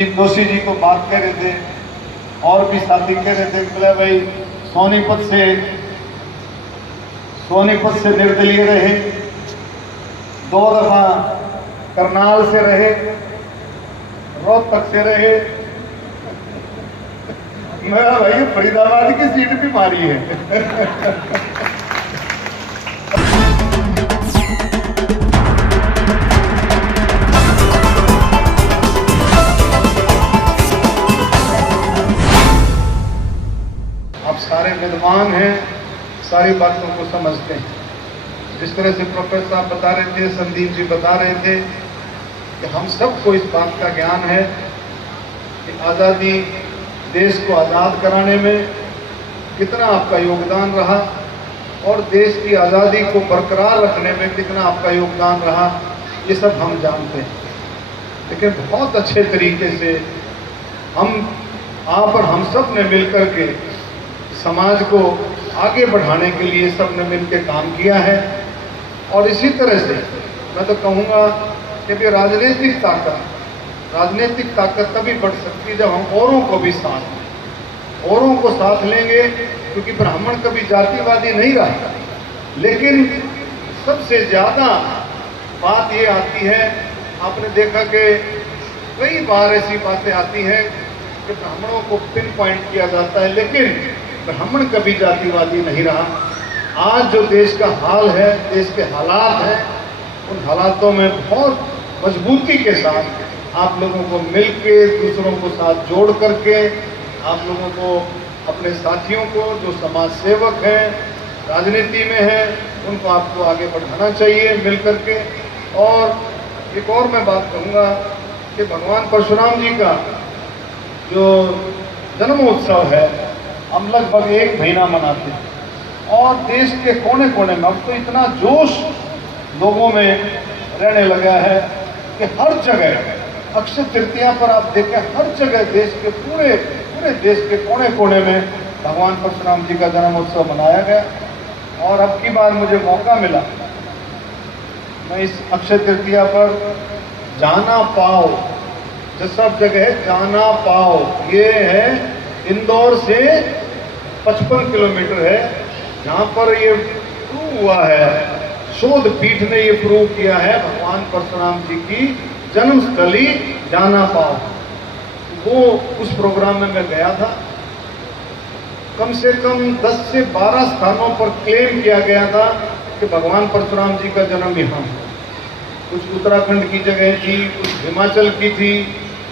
जोशी जी को बात कह रहे थे और भी साथी कह रहे थे, बोले भाई सोनीपत से निर्दलीय रहे, 2 दफा करनाल से रहे, रोहतक से रहे। मेरा भाई फरीदाबाद की सीट भी मारी है। आप सारे विद्वान हैं, सारी बातों को समझते हैं। जिस तरह से प्रोफेसर साहब बता रहे थे, संदीप जी बता रहे थे कि हम सबको इस बात का ज्ञान है कि आज़ादी, देश को आज़ाद कराने में कितना आपका योगदान रहा और देश की आज़ादी को बरकरार रखने में कितना आपका योगदान रहा, ये सब हम जानते हैं। लेकिन बहुत अच्छे तरीके से आप और हम सब ने मिलकर के समाज को आगे बढ़ाने के लिए सबने मिलकर काम किया है। और इसी तरह से मैं तो कहूँगा कि भी राजनीतिक ताकत तभी बढ़ सकती है जब हम औरों को भी साथ लें। औरों को साथ लेंगे, क्योंकि ब्राह्मण कभी जातिवादी नहीं रहा। लेकिन सबसे ज़्यादा बात ये आती है, आपने देखा कि कई बार ऐसी बातें आती हैं कि ब्राह्मणों को पिन पॉइंट किया जाता है, लेकिन ब्राह्मण कभी जातिवादी नहीं रहा। आज जो देश का हाल है, देश के हालात हैं, उन हालातों में बहुत मजबूती के साथ आप लोगों को मिलके, दूसरों को साथ जोड़ करके, आप लोगों को, अपने साथियों को जो समाज सेवक हैं, राजनीति में हैं, उनको आपको आगे बढ़ाना चाहिए मिल करके। और एक और मैं बात कहूँगा कि भगवान परशुराम जी का जो जन्मोत्सव है, हम लगभग 1 महीना मनाते हैं और देश के कोने कोने में अब तो इतना जोश लोगों में रहने लगा है कि हर जगह अक्षय तृतीया पर आप देखें, हर जगह देश के पूरे देश के कोने कोने में भगवान परशुराम जी का जन्मोत्सव मनाया गया। और अब की बार मुझे मौका मिला, मैं इस अक्षय तृतीया पर जाना पाओ, जो सब जगह जाना पाओ, ये है इंदौर से 55 किलोमीटर है, जहाँ पर ये प्रूव हुआ है, शोध पीठ ने ये प्रूव किया है, भगवान परशुराम जी की जन्मस्थली जाना पाओ। वो उस प्रोग्राम में मैं गया था। कम से कम 10 से 12 स्थानों पर क्लेम किया गया था कि भगवान परशुराम जी का जन्म यहाँ है। कुछ उत्तराखंड की जगह थी, कुछ हिमाचल की थी,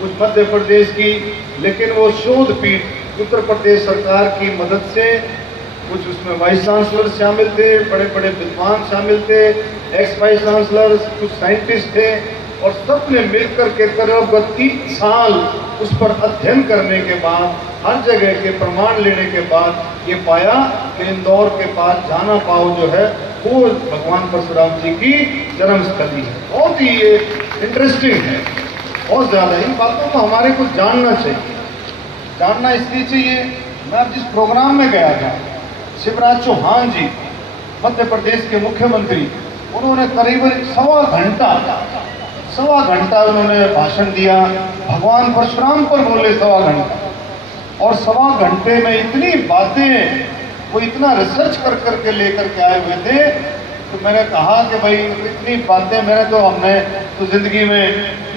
कुछ मध्य प्रदेश की, लेकिन वो शोध पीठ उत्तर प्रदेश सरकार की मदद से, कुछ उसमें वाइस चांसलर शामिल थे, बड़े बड़े विद्वान शामिल थे, एक्स वाइस चांसलर, कुछ साइंटिस्ट थे, और सबने मिलकर के करीब 30 साल उस पर अध्ययन करने के बाद, हर जगह के प्रमाण लेने के बाद ये पाया कि इंदौर के पास जाना पाओ जो है वो भगवान परशुराम जी की जन्मस्थली है। बहुत ही ये इंटरेस्टिंग है, बहुत ज़्यादा। इन बातों को हमारे को जानना चाहिए। जानना इसलिए चाहिए, मैं जिस प्रोग्राम में गया था, शिवराज चौहान जी मध्य प्रदेश के मुख्यमंत्री, उन्होंने करीबन सवा घंटा उन्होंने भाषण दिया, भगवान परशुराम पर बोले सवा घंटा। और सवा घंटे में इतनी बातें, वो इतना रिसर्च कर करके लेकर के आए हुए थे, तो मैंने कहा कि भाई इतनी बातें हमने तो जिंदगी में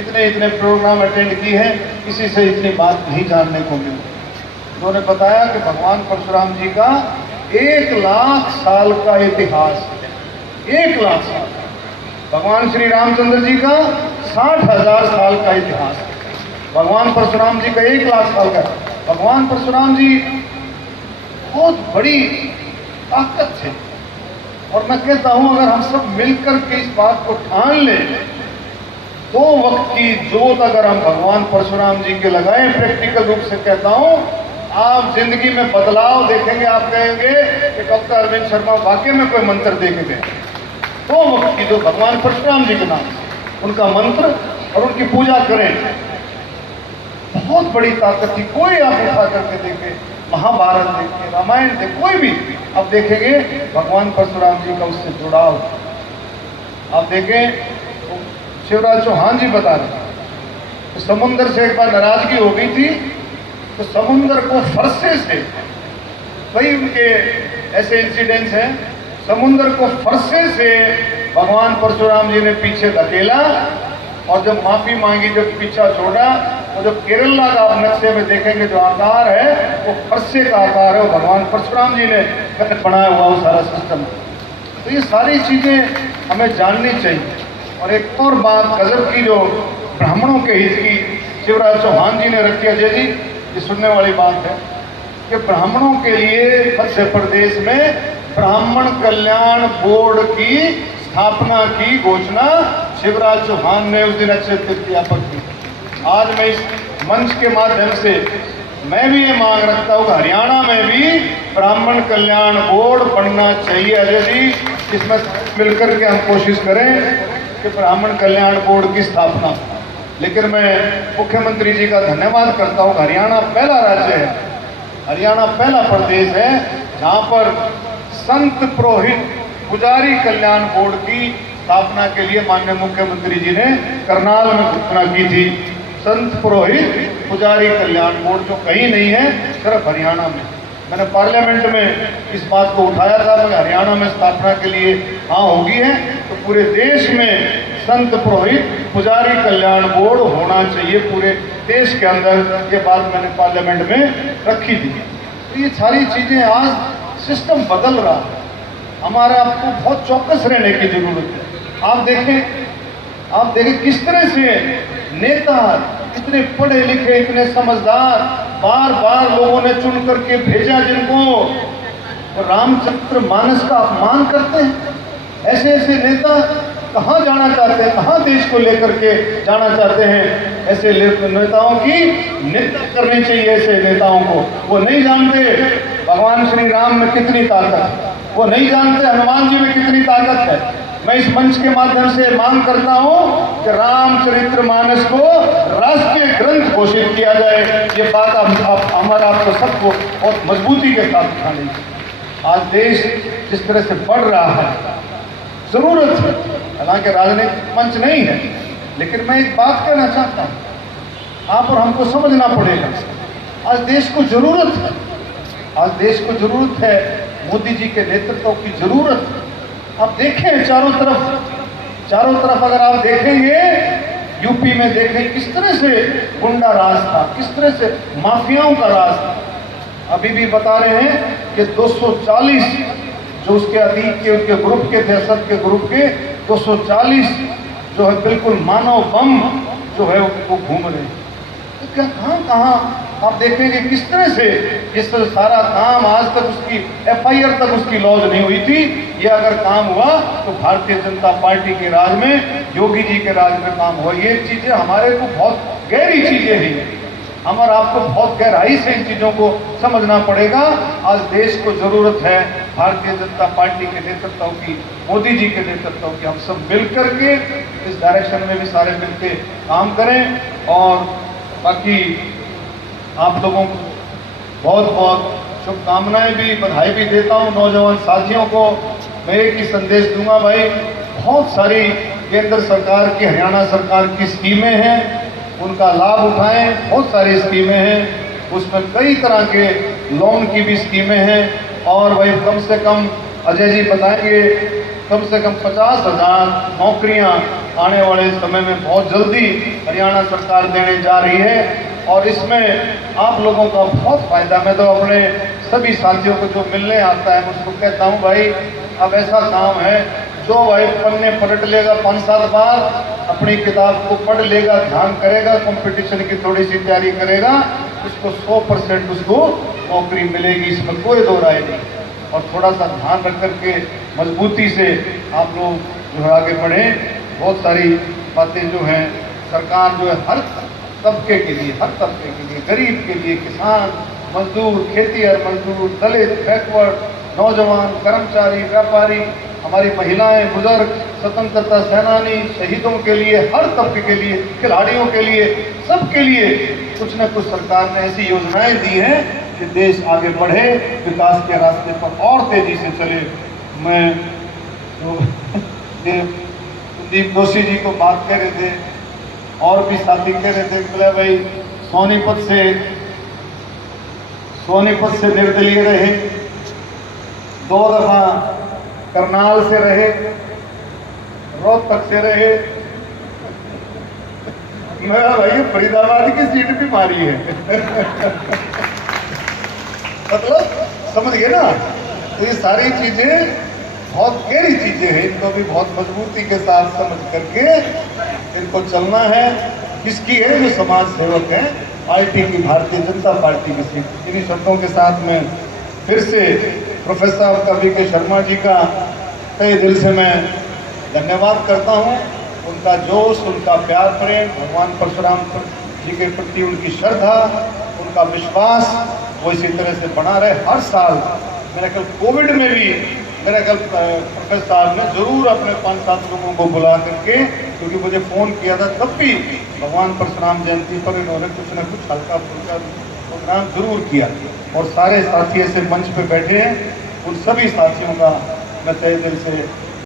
इतने प्रोग्राम अटेंड किए हैं, किसी से इतनी बात नहीं जानने को मिली। उन्होंने बताया कि भगवान परशुराम जी का 1 लाख साल का इतिहास है। 1 लाख साल। भगवान श्री रामचंद्र जी का 60,000 साल का इतिहास है। भगवान परशुराम जी का 1 लाख साल का। भगवान परशुराम जी बहुत बड़ी ताकत थे। और मैं कहता हूं, अगर हम सब मिलकर के इस बात को ठान लें, 2 वक्त की जोत अगर हम भगवान परशुराम जी के लगाएं, प्रैक्टिकल रूप से कहता हूं, आप जिंदगी में बदलाव देखेंगे। आप कहेंगे कि डॉक्टर अरविंद शर्मा वाकई में कोई मंत्र दे के गए। 2 वक्त की जो भगवान परशुराम जी के नाम, उनका मंत्र और उनकी पूजा करें, बहुत बड़ी ताकत थी। कोई आप उठा करके देखें, महाभारत देखें, रामायण देखें, कोई भी आप देखेंगे भगवान परशुराम जी का उससे जुड़ाव। आप देखें, शिवराज चौहान जी बता रहे तो समुद्र से एक बार नाराजगी हो गई थी, तो समुद्र को फरसे से, कई उनके ऐसे इंसिडेंट्स हैं, समुद्र को फरसे से भगवान परशुराम जी ने पीछे धकेला और जब माफी मांगी, जब पीछा छोड़ा, और जब केरला का आप नक्शे में देखेंगे जो आकार है वो फरसे का आकार है, वो भगवान परशुराम जी ने बनाया हुआ वो सारा सिस्टम। तो ये सारी चीजें हमें जाननी चाहिए। और एक और बात गजब की जो ब्राह्मणों के हित की शिवराज चौहान जी ने रखी, अजय जी, ये सुनने वाली बात है कि ब्राह्मणों के लिए मध्य प्रदेश में ब्राह्मण कल्याण बोर्ड की स्थापना की घोषणा शिवराज चौहान ने उस दिन अक्षय तृतीया पर की। आज मैं इस मंच के माध्यम से मैं भी ये मांग रखता हूँ कि हरियाणा में भी ब्राह्मण कल्याण बोर्ड बनना चाहिए। अजय जी, इसमें मिलकर के हम कोशिश करें कि ब्राह्मण कल्याण बोर्ड की स्थापना। लेकिन मैं मुख्यमंत्री जी का धन्यवाद करता हूँ, हरियाणा पहला राज्य है, हरियाणा पहला प्रदेश है जहाँ पर संत पुरोहित पुजारी कल्याण बोर्ड की स्थापना के लिए माननीय मुख्यमंत्री जी ने करनाल में घोषणा की थी। संत पुरोहित पुजारी कल्याण बोर्ड जो कहीं नहीं है, सिर्फ हरियाणा में। मैंने पार्लियामेंट में इस बात को उठाया था, मगर हरियाणा में स्थापना के लिए हाँ होगी है, तो पूरे देश में संत पुरोहित पुजारी कल्याण बोर्ड होना चाहिए पूरे देश के अंदर। ये बात मैंने पार्लियामेंट में रखी थी। तो ये सारी चीजें आज सिस्टम बदल रहा है, हमारा आपको बहुत चौकस रहने की जरूरत है। आप देखें किस तरह से नेता इतने पढ़े लिखे, इतने समझदार, बार बार लोगों ने चुन करके भेजा जिनको, तो रामचरित्र मानस का अपमान करते हैं। ऐसे ऐसे नेता कहाँ जाना चाहते हैं, कहाँ देश को लेकर के जाना चाहते हैं। ऐसे नेताओं की निंदा करनी चाहिए। ऐसे नेताओं को वो नहीं जानते भगवान श्री राम में कितनी ताकत, वो नहीं जानते हनुमान जी में कितनी ताकत है। मैं इस मंच के माध्यम से मांग करता हूं कि रामचरितमानस को राष्ट्रीय ग्रंथ घोषित किया जाए। ये बात हमारा आपको सबको बहुत मजबूती के साथ उठानी है। आज देश जिस तरह से बढ़ रहा है, जरूरत है, हालांकि राजनीतिक मंच नहीं है, लेकिन मैं एक बात कहना चाहता हूं, आप और हमको समझना पड़ेगा। आज देश को जरूरत है, आज देश को जरूरत है मोदी जी के नेतृत्व की जरूरत है। आप देखें चारों तरफ अगर आप देखेंगे, यूपी में देखें किस तरह से गुंडा राज था, किस तरह से माफियाओं का राज था। अभी भी बता रहे हैं कि 240 जो उसके अतीत के उनके ग्रुप के थे, असद के ग्रुप के 240 जो है बिल्कुल मानव बम जो है वो घूम रहे हैं। तो क्या कहाँ आप देखेंगे किस तरह से जिस तरह सारा काम आज तक उसकी FIR तक उसकी लॉन्च नहीं हुई थी, ये अगर काम हुआ तो भारतीय जनता पार्टी के राज में, योगी जी के राज में काम हुआ। ये चीजें हमारे को बहुत गहरी चीजें हैं, हमारा आपको बहुत गहराई से इन चीजों को समझना पड़ेगा। आज देश को जरूरत है भारतीय जनता पार्टी के नेतृत्व की, मोदी जी के नेतृत्व की। हम सब मिलकर के इस डायरेक्शन में भी सारे मिलकर काम करें। और बाकी आप लोगों को बहुत बहुत शुभकामनाएं भी, बधाई भी देता हूं। नौजवान साथियों को मैं एक ही संदेश दूंगा, भाई बहुत सारी केंद्र सरकार की, हरियाणा सरकार की स्कीमें हैं, उनका लाभ उठाएं। बहुत सारी स्कीमें हैं, उसमें कई तरह के लोन की भी स्कीमें हैं। और भाई कम से कम अजय जी बताएंगे, कम से कम 50,000 नौकरियां आने वाले समय में बहुत जल्दी हरियाणा सरकार देने जा रही है। और इसमें आप लोगों का बहुत फायदा। मैं तो अपने सभी साथियों को जो मिलने आता है उसको कहता हूँ, भाई अब ऐसा काम है जो भाई पन्ने पलट लेगा 5-7 बार, अपनी किताब को पढ़ लेगा, ध्यान करेगा, कंपटीशन की थोड़ी सी तैयारी करेगा, उसको 100% उसको नौकरी मिलेगी, इसमें कोई दो राय नहीं। और थोड़ा सा ध्यान रख करके मजबूती से आप लोग जो है आगे बढ़ें। बहुत सारी बातें जो हैं सरकार जो है हर तबके के लिए, हर तबके के लिए, गरीब के लिए, किसान, मजदूर, खेती और मजदूर, दलित, बैकवर्ड, नौजवान, कर्मचारी, व्यापारी, हमारी महिलाएं, बुजुर्ग, स्वतंत्रता सेनानी, शहीदों के लिए, हर तबके के लिए, खिलाड़ियों के लिए, सबके लिए कुछ न कुछ सरकार ने ऐसी योजनाएं दी हैं कि देश आगे बढ़े, विकास के रास्ते पर और तेजी से चले। मैं जो संदीप जोशी जी को बात कह रहे थे और भी साथी कह रहे थे बोले भाई सोनीपत से निर्दलीय रहे, 2 दफा करनाल से रहे, रोहतक से रहे। मेरा भाई फरीदाबाद की सीट भी मारी है। मतलब समझ गए ना। तो ये सारी चीजें बहुत गहरी चीजें हैं, इनको भी बहुत मजबूती के साथ समझ करके इनको चलना है। किसकी है? जो समाज सेवक है, पार्टी की, भारतीय जनता पार्टी की सीट। इन्हीं शब्दों के साथ में फिर से प्रोफेसर कवि के शर्मा जी का तहे दिल से मैं धन्यवाद करता हूँ। उनका जोश, उनका प्यार प्रेम, भगवान परशुराम जी के प्रति उनकी श्रद्धा, उनका विश्वास वो इसी तरह से बना रहे। हर साल मेरा कल कोविड में भी मेरा कल प्रोफेसर साहब ने जरूर अपने 5-7 लोगों को बुला करके, क्योंकि मुझे फ़ोन किया था, तब भी भगवान परशुराम जयंती पर इन्होंने कुछ न कुछ हल्का फुल्का प्रोग्राम जरूर किया। और सारे साथी ऐसे मंच पे बैठे हैं, उन सभी साथियों का मैं तहे दिल से